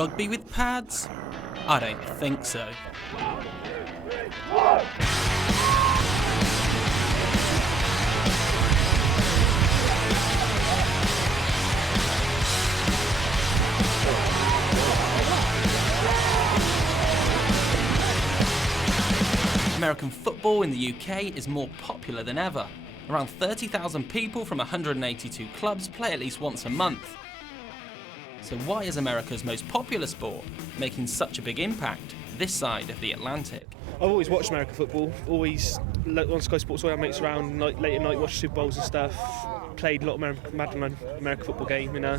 Rugby with pads? I don't think so. American football in the UK is more popular than ever. Around 30,000 people from 182 clubs play at least once a month. So why is America's most popular sport making such a big impact this side of the Atlantic? I've always watched American football, always on Sky Sports, all our mates around, late at night, watched Super Bowls and stuff, played a lot of American football game, and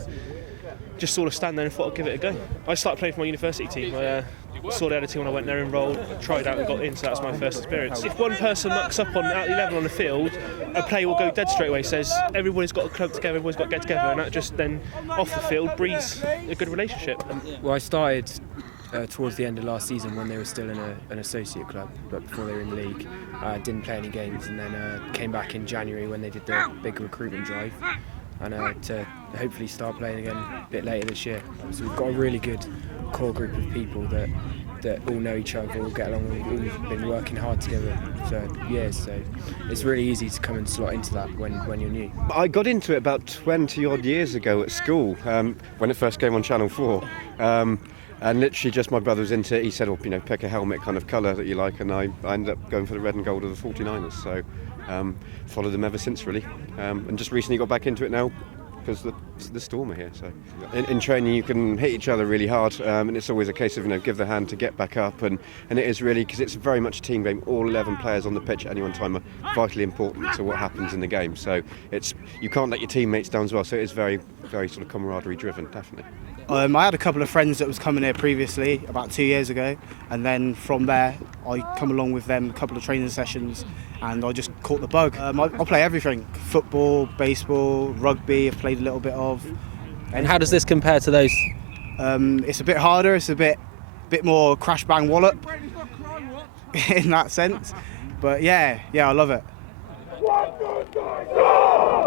just sort of stand there and thought I'd give it a go. I started playing for my university team. I saw they had a team when I went there, enrolled, tried out and got in, so that was my first experience. If one person mucks up at the level on the field, a player will go dead straight away, says everybody's got to club together, everybody's got to get together, and that just then, off the field, breeds a good relationship. Well, I started towards the end of last season when they were still in an associate club, but before they were in the league. Didn't play any games, and then came back in January when they did their big recruitment drive, and to hopefully start playing again a bit later this year. So we've got a really good core group of people that all know each other, all get along, we've been working hard together for years, so it's really easy to come and slot into that when you're new. I got into it about 20 odd years ago at school, when it first came on Channel 4. And literally just my brother was into it. He said, pick a helmet kind of colour that you like, and I ended up going for the red and gold of the 49ers, so followed them ever since really, and just recently got back into it now because the Storm are here. So in training you can hit each other really hard, and it's always a case of give the hand to get back up, and it is really, because it's very much a team game. All 11 players on the pitch at any one time are vitally important to what happens in the game, so you can't let your teammates down as well, so it is very, very sort of camaraderie driven, definitely. I had a couple of friends that was coming here previously, about 2 years ago, and then from there I come along with them a couple of training sessions, and I just caught the bug. I play everything: football, baseball, rugby. I've played a little bit of. And how does this compare to those? It's a bit harder. It's a bit more crash bang wallop in that sense. But yeah, I love it.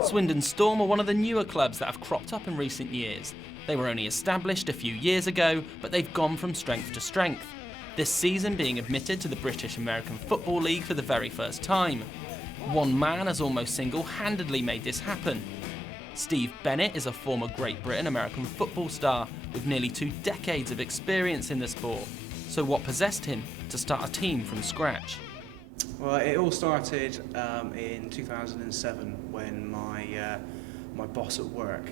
Swindon Storm are one of the newer clubs that have cropped up in recent years. They were only established a few years ago, but they've gone from strength to strength, this season being admitted to the British American Football League for the very first time. One man has almost single-handedly made this happen. Steve Bennett is a former Great Britain American football star with nearly 2 decades of experience in the sport. So what possessed him to start a team from scratch? Well, it all started in 2007 when my boss at work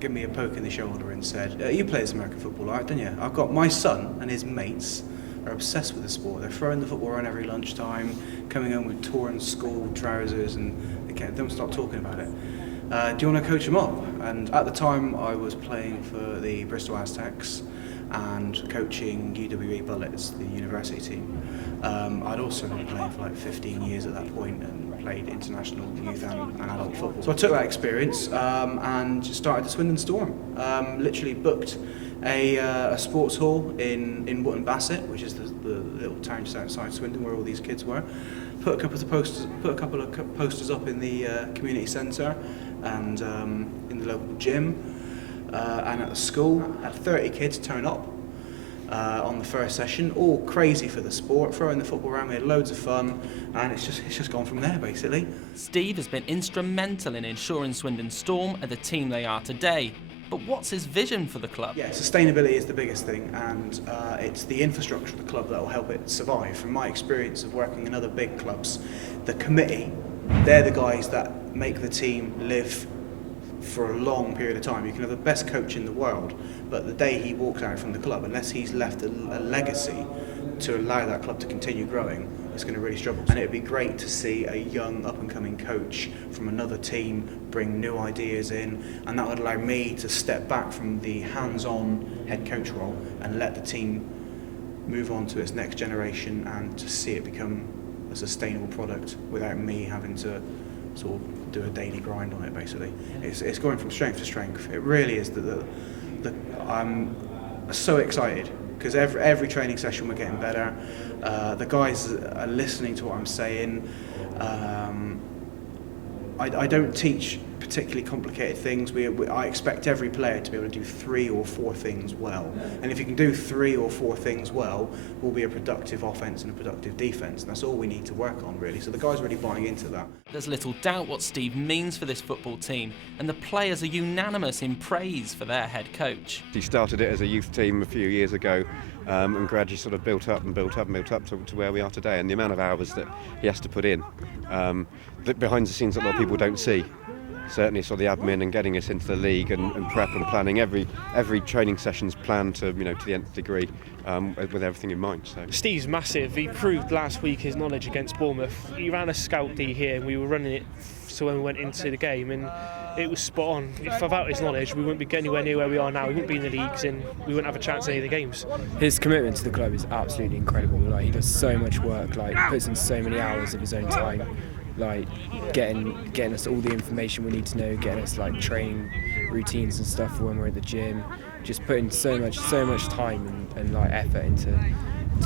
gave me a poke in the shoulder and said, you play this American football, right, don't you? I've got my son and his mates are obsessed with the sport. They're throwing the football around every lunchtime, coming home with torn school trousers, and they don't stop talking about it. Do you want to coach them up? And at the time I was playing for the Bristol Aztecs and coaching UWE Bullets, the university team. I'd also been playing for like 15 years at that point and played international youth and adult football. So I took that experience and started the Swindon Storm. Literally booked a sports hall in Wootton Bassett, which is the little town just outside Swindon where all these kids were. Put a couple of posters up in the community centre and in the local gym and at the school. Had 30 kids turn up on the first session, all crazy for the sport, throwing the football around. We had loads of fun, and it's just gone from there basically. Steve has been instrumental in ensuring Swindon Storm are the team they are today. But what's his vision for the club? Yeah, sustainability is the biggest thing, and it's the infrastructure of the club that will help it survive. From my experience of working in other big clubs, the committee, they're the guys that make the team live for a long period of time. You can have the best coach in the world, but the day he walks out from the club, unless he's left a legacy to allow that club to continue growing, it's going to really struggle. And it would be great to see a young up-and-coming coach from another team bring new ideas in, and that would allow me to step back from the hands-on head coach role and let the team move on to its next generation and to see it become a sustainable product without me having to sort of do a daily grind on it basically. It's going from strength to strength. It really is. I'm so excited because every training session we're getting better. The guys are listening to what I'm saying. I don't teach particularly complicated things. I expect every player to be able to do 3 or 4 things well. And if you can do 3 or 4 things well, we'll be a productive offence and a productive defence. And that's all we need to work on, really. So the guys are really buying into that. There's little doubt what Steve means for this football team, and the players are unanimous in praise for their head coach. He started it as a youth team a few years ago, and gradually sort of built up to where we are today. And the amount of hours that he has to put in, that behind the scenes that a lot of people don't see. Certainly sort of the admin and getting us into the league and prep and planning. Every training session's planned to the nth degree, with everything in mind. So Steve's massive. He proved last week his knowledge against Bournemouth. He ran a scout D here and we were running it so when we went into the game, and it was spot on. If without his knowledge, we wouldn't be anywhere near where we are now. We wouldn't be in the leagues and we wouldn't have a chance at any of the games. His commitment to the club is absolutely incredible. Like, he does so much work, like puts in so many hours of his own time, like getting us all the information we need to know, getting us like training routines and stuff for when we're at the gym, just putting so much time and like effort into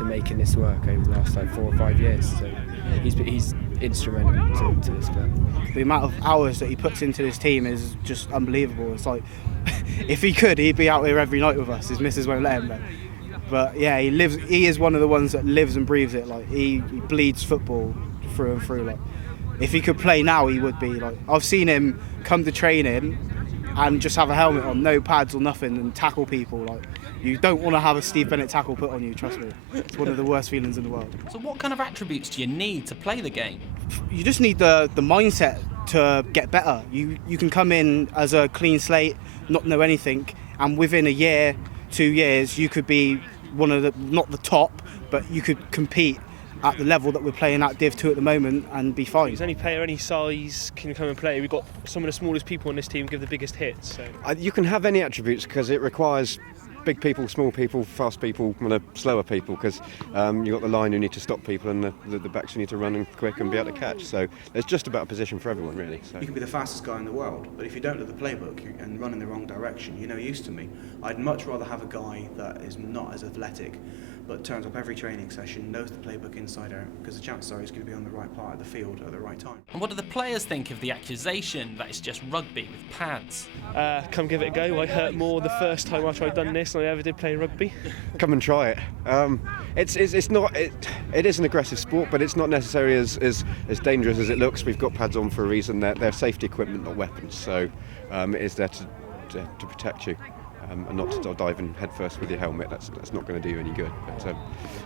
making this work over the last like 4 or 5 years. So he's instrumental to this club. The amount of hours that he puts into this team is just unbelievable. It's like, if he could, he'd be out here every night with us. His missus won't let him though. But yeah, he is one of the ones that lives and breathes it. Like he bleeds football through and through. Like, if he could play now, he would be. Like, I've seen him come to training and just have a helmet on, no pads or nothing, and tackle people. Like, you don't want to have a Steve Bennett tackle put on you, trust me. It's one of the worst feelings in the world. So what kind of attributes do you need to play the game? You just need the mindset to get better. You can come in as a clean slate, not know anything, and within a year, 2 years, you could be one of the, not the top, but you could compete at the level that we're playing at Div 2 at the moment and be fine. Any player, any size can come and play. We've got some of the smallest people on this team give the biggest hits. So. you can have any attributes because it requires big people, small people, fast people, slower people, because you've got the line who need to stop people and the backs who need to run and quick and be able to catch. So there's just about a position for everyone, really. So. You can be the fastest guy in the world, but if you don't know the playbook and run in the wrong direction, you're no use to me. I'd much rather have a guy that is not as athletic, but turns up every training session, knows the playbook inside out, because the chances are he's going to be on the right part of the field at the right time. And what do the players think of the accusation that it's just rugby with pads? Come give it a go. I hurt more the first time after I'd done this than I ever did playing rugby. Come and try it. It is an aggressive sport, but it's not necessarily as dangerous as it looks. We've got pads on for a reason. They're safety equipment, not weapons. So it is there to protect you. And not to dive in head first with your helmet. That's not going to do you any good.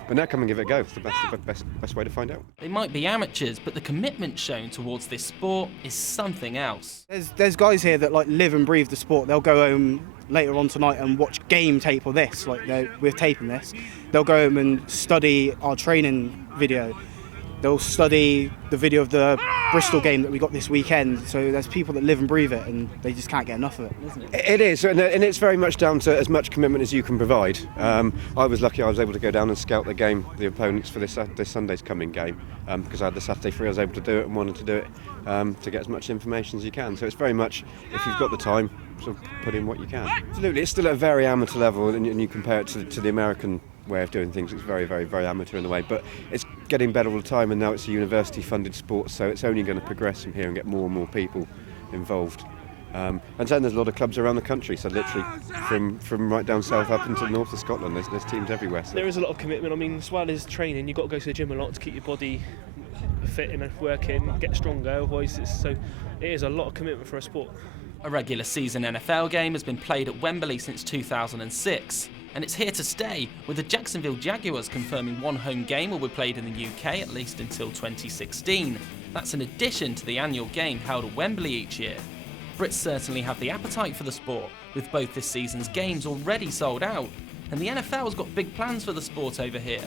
But now come and give it a go. It's the best way to find out. They might be amateurs, but the commitment shown towards this sport is something else. There's guys here that like live and breathe the sport. They'll go home later on tonight and watch game tape of this. Like we're taping this. They'll go home and study our training video. They'll study the video of the Bristol game that we got this weekend. So there's people that live and breathe it, and they just can't get enough of it, isn't it? It is, and it's very much down to as much commitment as you can provide. I was lucky I was able to go down and scout the opponents for this Sunday's coming game, because I had the Saturday free. I was able to do it and wanted to do it to get as much information as you can. So it's very much, if you've got the time, sort of put in what you can. Absolutely, it's still at a very amateur level, and you compare it to the American way of doing things. It's very, very, very amateur in a way, but it's getting better all the time, and now it's a university-funded sport, so it's only going to progress from here and get more and more people involved. And then there's a lot of clubs around the country, so literally from right down south up into the north of Scotland, there's teams everywhere. So. There is a lot of commitment. I mean, as well as training, you've got to go to the gym a lot to keep your body fit and working, get stronger. Otherwise, it is a lot of commitment for a sport. A regular season NFL game has been played at Wembley since 2006. And it's here to stay, with the Jacksonville Jaguars confirming one home game will be played in the UK at least until 2016. That's in addition to the annual game held at Wembley each year. Brits certainly have the appetite for the sport, with both this season's games already sold out, and the NFL's got big plans for the sport over here.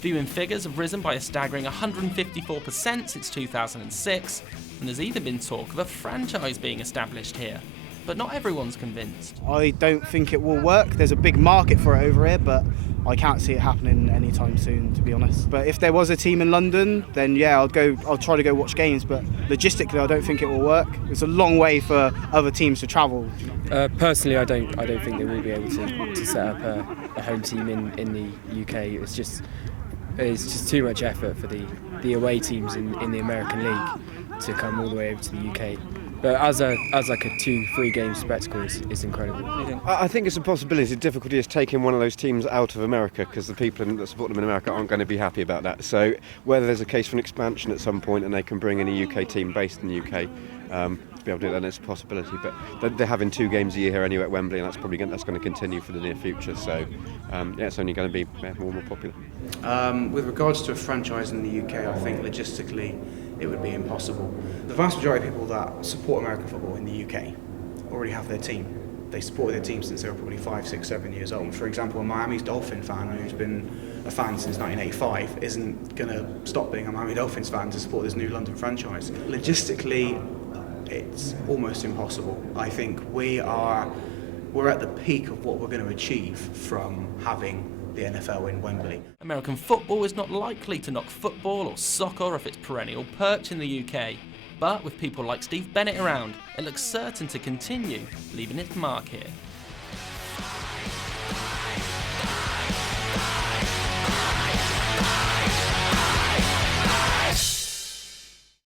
Viewing figures have risen by a staggering 154% since 2006, and there's even been talk of a franchise being established here. But not everyone's convinced. I don't think it will work. There's a big market for it over here, but I can't see it happening anytime soon, to be honest. But if there was a team in London, then yeah, I'll try to go watch games, but logistically I don't think it will work. It's a long way for other teams to travel. Personally, I don't think they will be able to set up a home team in the UK. It's just too much effort for the away teams in the American League to come all the way over to the UK. But as like a 2-3 game spectacle, it's incredible. I think it's a possibility. The difficulty is taking one of those teams out of America, because the people that support them in America aren't going to be happy about that. So whether there's a case for an expansion at some point and they can bring in a UK team based in the UK to be able to do that, then it's a possibility. But they're having 2 games a year here anyway at Wembley, and that's probably going to continue for the near future. So it's only going to be more and more popular. With regards to a franchise in the UK, I think logistically it would be impossible. The vast majority of people that support American football in the UK already have their team. They supported their team since they were probably 5, 6, 7 years old. For example, a Miami Dolphin fan who's been a fan since 1985 isn't going to stop being a Miami Dolphins fan to support this new London franchise. Logistically, it's almost impossible. I think we're at the peak of what we're going to achieve from having the NFL in Wembley. American football is not likely to knock football or soccer off its perennial perch in the UK. But with people like Steve Bennett around, it looks certain to continue leaving its mark here.